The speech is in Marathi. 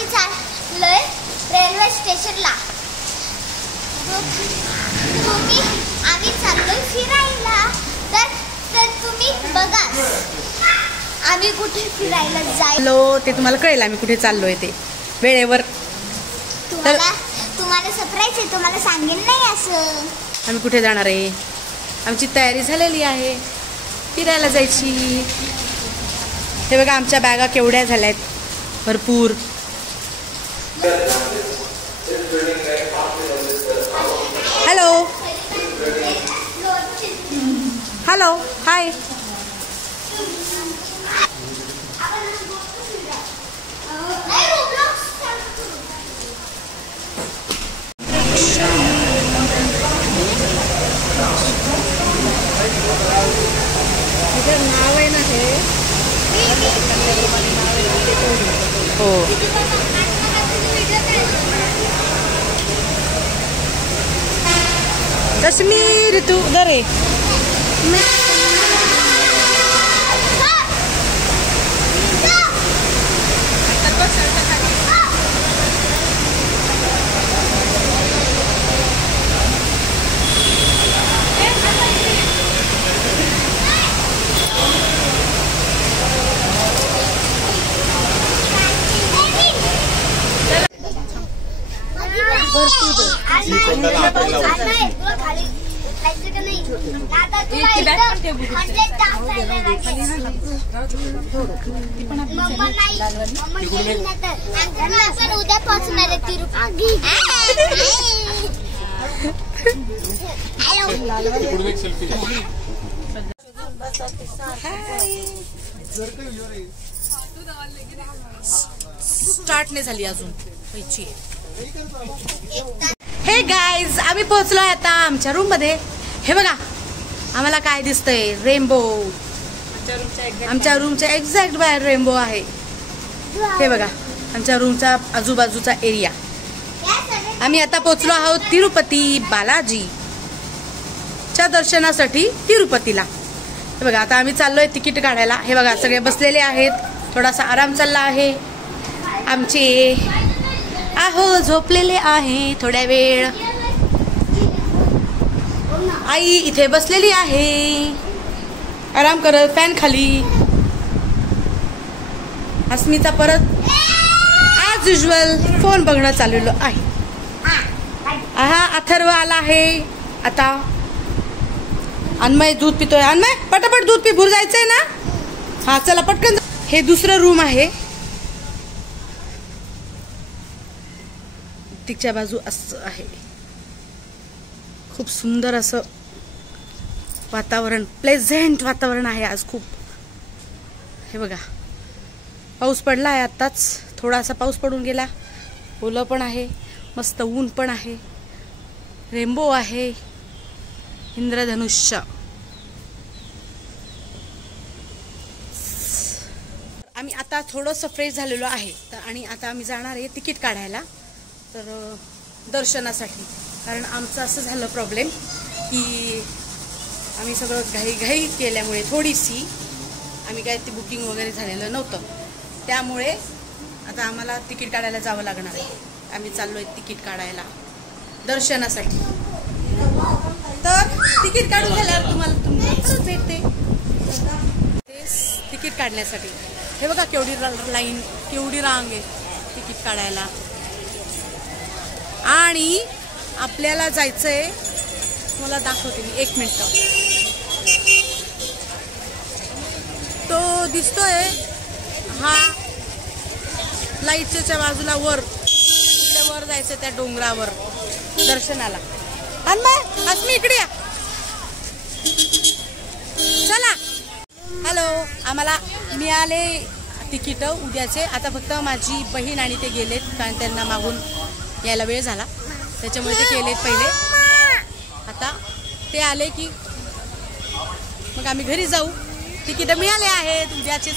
आम्ही चाललोय रेल्वे स्टेशनला. आम्ही चाललोय फिरायला. तर तुम्ही बघा आम्ही कुठे फिरायला जायलो ते तुम्हाला कळेल आम्ही कुठे चाललोय ते वेळेवर. तुम्हाला सरप्राईज आहे, तुम्हाला सांगेन नाही असं. आम्ही कुठे जाणार आहे, आमची तयारी झालेली आहे फिरायला जायची. हे बघा आमच्या बॅगा केवढ्या झाल्यात, भरपूर. Hello hello hi. नाव आहे ना हे. हो कश्मीर तू उधर है. उद्या पोहोचणार आहे तिरुपती. स्टार्ट नाही झाली अजून. हे गाईज आम्ही पोहोचलो आहे आता आमच्या रूम मध्ये. हे बघा आम्हाला काय दिसतंय, रेनबो. आमच्या रूमच्या एक्झॅक्ट बाहेर रेनबो आहे. हे बघा आमच्या रूमचा आजूबाजूचा एरिया. आम्ही आता पोहोचलो आहोत तिरुपती बालाजीच्या दर्शनासाठी तिरुपतीला. हे बघा आता आम्ही चाललोय तिकीट काढायला. हे बघा सगळे बसलेले आहेत, थोडासा आराम चालला आहे. आमचे आहो झोपलेले आहे थोड्या वेळ. आई इथे बसलेली आहे आराम करत फॅन खाली. अस्मिता परत ॲज युजल फोन बघणं चाललेलं आहे. हा अथर्व आला आहे आता. अन्मय दूध पितोय. अन्मय पटापट दूध पी, भूर जायचंय ना. हा चला पटकन. हे दुसरं रूम आहे. तिच्या बाजू असं आहे. खूप सुंदर असं वातावरण, प्लेझेंट वातावरण आहे आज खूप. हे बघा पाऊस पडला आहे आत्ताच, थोडासा पाऊस पडून गेला. ओलं पण आहे, मस्त ऊन पण आहे, रेनबो आहे, इंद्रधनुष्य. आम्ही आता थोडंसं फ्रेश झालेलो आहे आणि आता आम्ही जाणार आहे तिकीट काढायला तर दर्शनासाठी. कारण आमचं असं झालं प्रॉब्लेम की आम्ही सगळं घाई केल्यामुळे थोडीशी आम्ही काय ते बुकिंग वगैरे झालेलं नव्हतं, त्यामुळे आता आम्हाला तिकीट काढायला जावं लागणार आहे. आम्ही चाललोय तिकीट काढायला दर्शनासाठी. तर तिकीट काढून झाल्यावर तुम्हाला परत भेटते तिकीट काढण्यासाठी. हे बघा केवढी लाईन, केवढी रांग आहे तिकीट काढायला. आणि आपल्याला जायचंय, मला दाखवते मी 1 मिनिट. तो दिसतोय हा लाईटच्या बाजूला वर, तिकडे वर जायचं त्या डोंगरावर दर्शनाला. अस्मी इकडे या चला. हॅलो आम्हाला मिळाले तिकीट उद्याचे. आता फक्त माझी बहीण आणि ते गेलेत कारण त्यांना मागून यायला वेळ झाला, त्याच्यामुळे ते केलेत पहिले. आता ते आले की मग आम्ही घरी जाऊ. तिकीट मिळाले आहेत उद्याचे